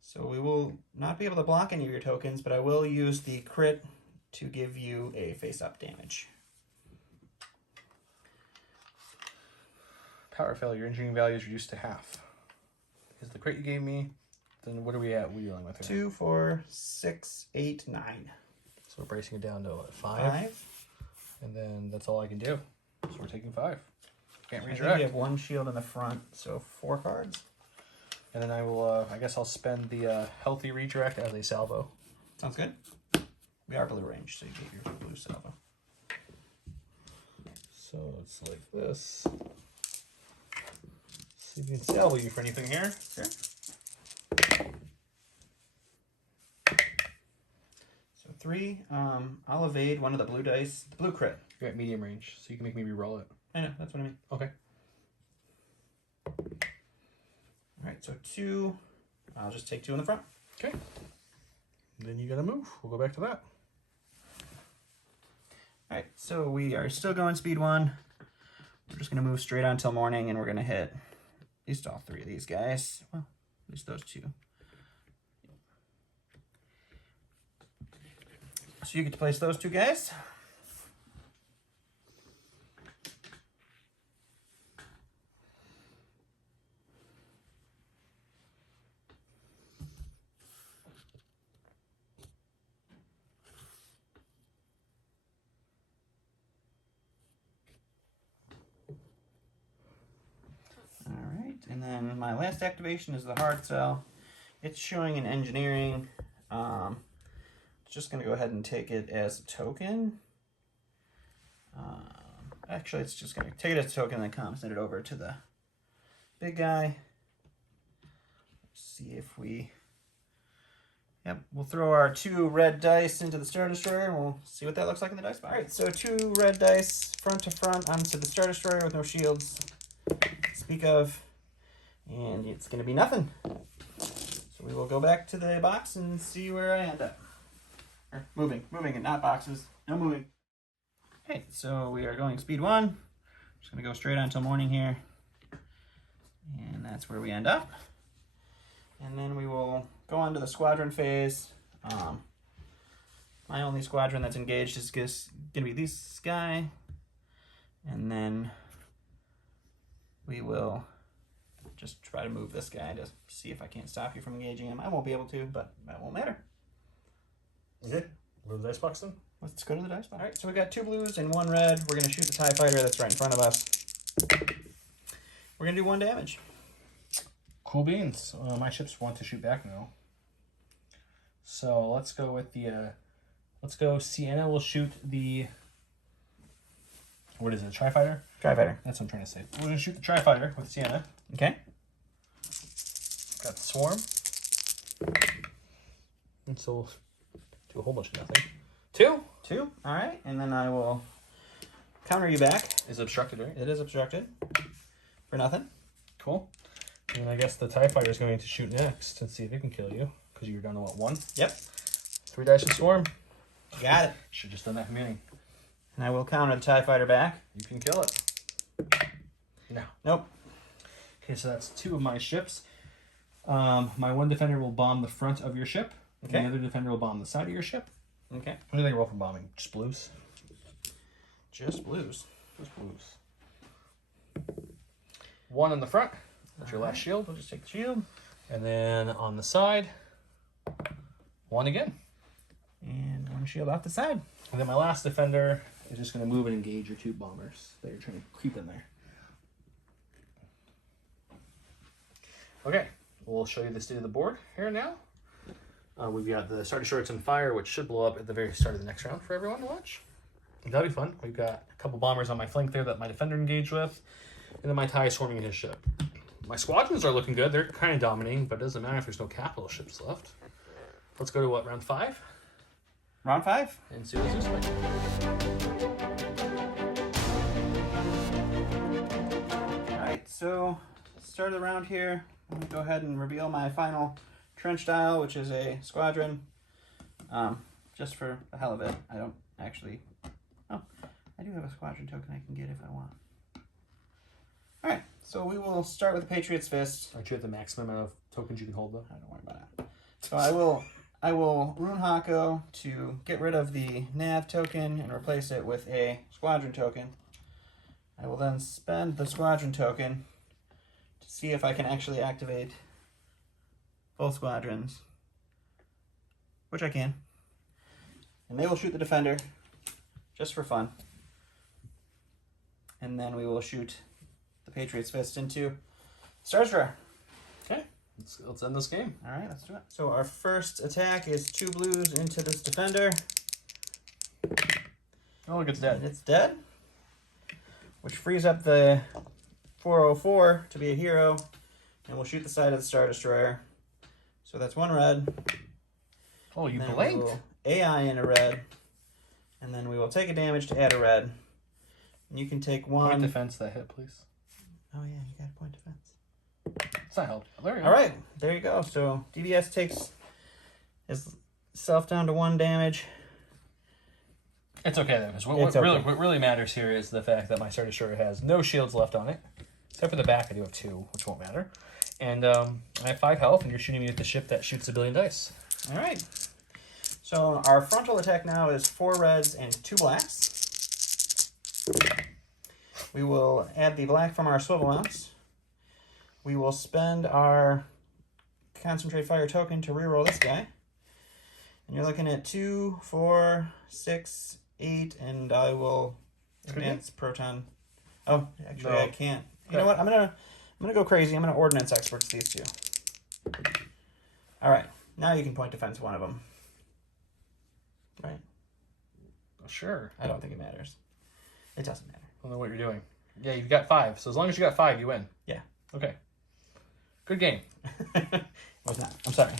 So we will not be able to block any of your tokens, but I will use the crit to give you a face-up damage. Power failure. Your engineering value is reduced to half. Is the crit you gave me? Then what are we at? What are you dealing with here? 2, 4, 6, 8, 9. So we're bracing it down to what, 5? 5. And then that's all I can do. So we're taking 5. Can't I think redirect. you have 1 shield in the front, so 4 cards. And then I will, I guess I'll spend the healthy redirect as a salvo. Sounds good. We are blue range, so you get your blue salvo. So it's like this. See if you can salvo you for anything here. Sure. So 3. I'll evade 1 of the blue dice. The blue crit. You're at medium range, so you can make me re-roll it. I know, that's what I mean. Okay. Alright, so 2. I'll just take 2 in the front. Okay. Then you gotta move. We'll go back to that. Alright, so we are still going speed 1. We're just going to move straight on till morning, and we're going to hit at least all 3 of these guys. Well, at least those 2. So you get to place those 2 guys. And then my last activation is the hard sell. It's showing an engineering. Just going to go ahead and take it as a token. Actually, it's just going to take it as a token and then compensate it over to the big guy. Let's see if we... Yep, we'll throw our 2 red dice into the Star Destroyer, and we'll see what that looks like in the dice box. All right, so 2 red dice front to front onto the Star Destroyer with no shields to speak of. And it's going to be nothing. So we will go back to the box and see where I end up. Or moving and not boxes. No moving. Okay, so we are going speed 1. Just going to go straight on till morning here. And that's where we end up. And then we will go on to the squadron phase. My only squadron that's engaged is going to be this guy. And then we will just try to move this guy to see if I can't stop you from engaging him. I won't be able to, but that won't matter. Okay, go to the dice box then. Let's go to the dice box. All right, so we got 2 blues and 1 red. We're going to shoot the TIE fighter that's right in front of us. We're going to do 1 damage. Cool beans. My ships want to shoot back now. So let's go with the, let's go Sienna will shoot the, what is it, Tri-Fighter? Tri-fighter. That's what I'm trying to say. We're going to shoot the Tri-Fighter with Sienna. Okay. Got the Swarm. And so we'll do a whole bunch of nothing. 2. 2. All right, and then I will counter you back. Is obstructed, right? It is obstructed. For nothing. Cool. And I guess the TIE Fighter is going to shoot next and see if it can kill you. Because you were down to what, 1? Yep. 3 dice of Swarm. Got it. Should have just done that from the beginning. And I will counter the TIE Fighter back. You can kill it. No. Nope. Okay, so that's 2 of my ships. My one defender will bomb the front of your ship. Okay. And the other defender will bomb the side of your ship. Okay. What do they roll for bombing? Just blues? Just blues. Just blues. 1 on the front. That's your last shield. We'll just take the shield. And then on the side, 1 again. And 1 shield off the side. And then my last defender is just going to move and engage your 2 bombers that you're trying to creep in there. Okay, we'll show you the state of the board here now. We've got the Star Destroyer on fire, which should blow up at the very start of the next round for everyone to watch. That'll be fun. We've got a couple bombers on my flank there that my defender engaged with, and then my TIE swarming in his ship. My squadrons are looking good. They're kind of dominating, but it doesn't matter if there's no capital ships left. Let's go to what, round 5? Round 5? And see what's this like. Alright, so start of the round here. I'm going to go ahead and reveal my final trench dial, which is a squadron. Just for the hell of it. I don't actually... Oh, I do have a squadron token I can get if I want. Alright, so we will start with the Patriot's Fist. Aren't you at the maximum amount of tokens you can hold, though? I don't worry about that. So I will Rune Hako to get rid of the nav token and replace it with a squadron token. I will then spend the squadron token to see if I can actually activate both squadrons, which I can. And they will shoot the defender just for fun. And then we will shoot the Patriot's Fist into Star Destroyer. Okay, let's end this game. All right, let's do it. So our first attack is 2 blues into this defender. Oh, look, it's dead. And it's dead, which frees up the 404 to be a hero, and we'll shoot the side of the Star Destroyer. So that's 1 red. Oh, you Then blanked. we will AI in a red, and then we will take a damage to add a red. And you can take 1. Point defense that hit, please. Oh yeah, you got a point defense. It's not helped. There you go. All right, there you go. So DBS takes himself down to 1 damage. It's okay though, because what really matters here is the fact that my Star Destroyer has no shields left on it, except for the back. I do have 2, which won't matter. And I have 5 health, and you're shooting me with the ship that shoots a billion dice. All right. So our frontal attack now is 4 reds and 2 blacks. We will add the black from our swivel mounts. We will spend our concentrate fire token to reroll this guy. And you're looking at 2, 4, 6, 8, and I will advance proton. Oh, actually, no. I can't. You know what? I'm gonna go crazy. I'm gonna ordnance experts these 2. All right. Now you can point defense 1 of them. Right? Sure. I don't think it matters. It doesn't matter. I don't know what you're doing. Yeah, you've got 5. So as long as you got 5, you win. Yeah. Okay. Good game. It was not. I'm sorry.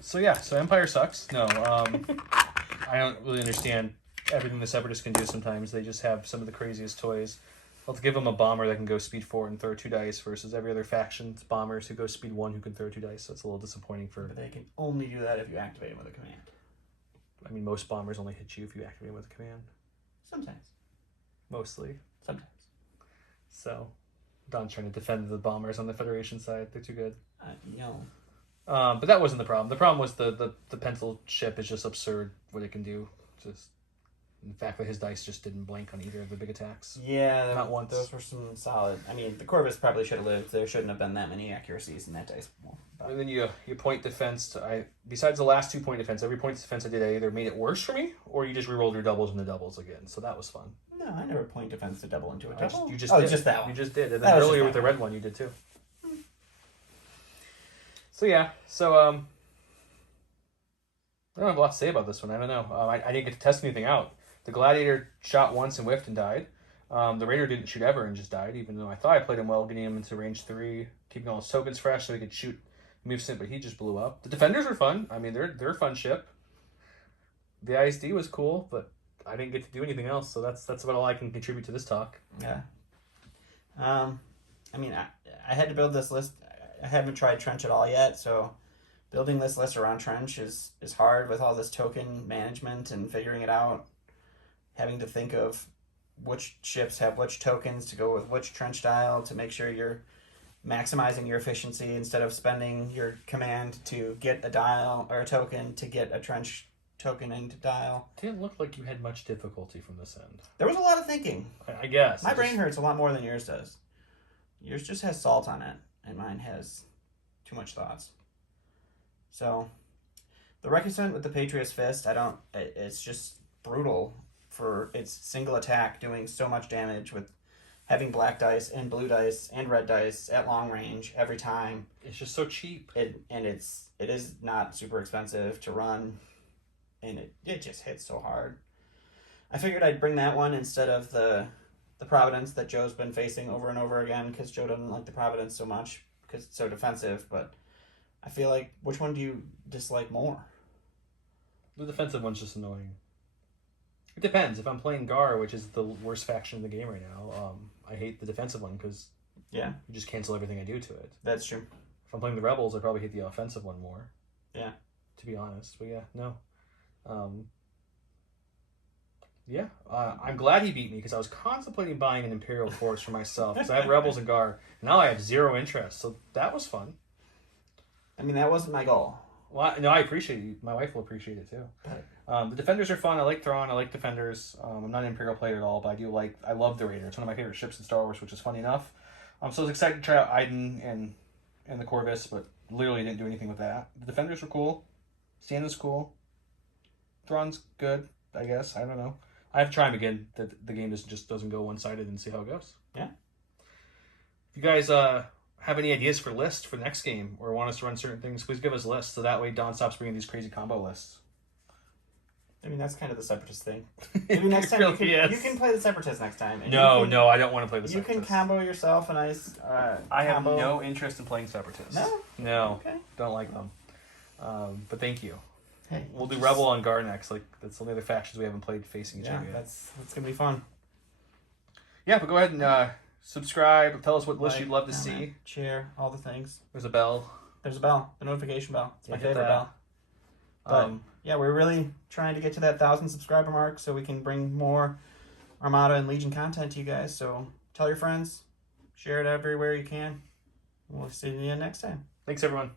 So yeah, so Empire sucks. No, I don't really understand everything the Separatists can do sometimes. They just have some of the craziest toys. Let's give them a bomber that can go speed 4 and throw 2 dice versus every other faction's bombers who go speed 1 who can throw 2 dice. So it's a little disappointing for... But they can only do that if you activate them with a command. I mean, most bombers only hit you if you activate them with a command. Sometimes. Mostly. Sometimes. So, Don's trying to defend the bombers on the Federation side. They're too good. No. But that wasn't the problem. The problem was the pencil ship is just absurd what it can do. Just the fact that his dice just didn't blink on either of the big attacks. Yeah, not once. Those were some solid. I mean, the Corvus probably should have lived. There shouldn't have been that many accuracies in that dice pool. And then you point defense. Besides the last 2 point defense, every point defense I did, I either made it worse for me or you just rerolled your doubles and the doubles again. So that was fun. No, I never point defense to double into a double. You just did. Just that one. You just did. And then earlier with the red one, you did too. So yeah, so I don't have a lot to say about this one. I don't know. I didn't get to test anything out. The Gladiator shot once and whiffed and died. The Raider didn't shoot ever and just died, even though I thought I played him well, getting him into range 3, keeping all his tokens fresh so he could shoot movesync, but he just blew up. The Defenders were fun. I mean, they're a fun ship. The ISD was cool, but I didn't get to do anything else, so that's about all I can contribute to this talk. Yeah. I mean, I had to build this list. I haven't tried Trench at all yet, so building this list around Trench is hard with all this token management and figuring it out. having to think of which ships have which tokens to go with which trench dial to make sure you're maximizing your efficiency instead of spending your command to get a dial or a token to get a trench token into dial. Didn't look like you had much difficulty from this end. There was a lot of thinking. I guess. My brain hurts a lot more than yours does. Yours just has salt on it, and mine has too much thoughts. So, the Recusant with the Patriot's Fist, it's just brutal for its single attack doing so much damage with having black dice and blue dice and red dice at long range every time. It's just so cheap. It is not super expensive to run, and it just hits so hard. I figured I'd bring that one instead of the Providence that Joe's been facing over and over again, because Joe doesn't like the Providence so much because it's so defensive, but I feel like, which one do you dislike more? The defensive one's just annoying. It depends. If I'm playing Gar, which is the worst faction in the game right now, I hate the defensive one because you just cancel everything I do to it. That's true. If I'm playing the Rebels, I probably hate the offensive one more. Yeah. To be honest. But yeah, no. I'm glad he beat me because I was contemplating buying an Imperial force for myself because I have Rebels and Gar. Now I have zero interest, so that was fun. I mean, that wasn't my goal. Well, no, I appreciate it. My wife will appreciate it too. The Defenders are fun. I like Thrawn. I like Defenders. I'm not an Imperial player at all, but I love the Raider. It's one of my favorite ships in Star Wars, which is funny enough. So I was excited to try out Iden and the Corvus, but literally didn't do anything with that. The Defenders were cool. Sienna's cool. Thrawn's good, I guess. I don't know. I have to try him again. The game just doesn't go one-sided and see how it goes. Yeah. If you guys have any ideas for lists for next game or want us to run certain things, please give us lists so that way Don stops bringing these crazy combo lists. I mean, that's kind of the Separatist thing. Maybe next time you can play the Separatist next time. And no, I don't want to play the Separatist. You can combo yourself a nice I have no interest in playing Separatists. No. Okay. Don't like them. But thank you. Hey, we'll do Rebel on Gar next. Like, that's the only other factions we haven't played facing each other yet. That's going to be fun. Yeah, but go ahead and subscribe. Tell us what list you'd love to see. Share, all the things. There's a bell. There's a bell. The notification bell. It's my favorite bell. But, we're really trying to get to that 1,000 subscriber mark so we can bring more Armada and Legion content to you guys. So tell your friends. Share it everywhere you can. We'll see you next time. Thanks, everyone.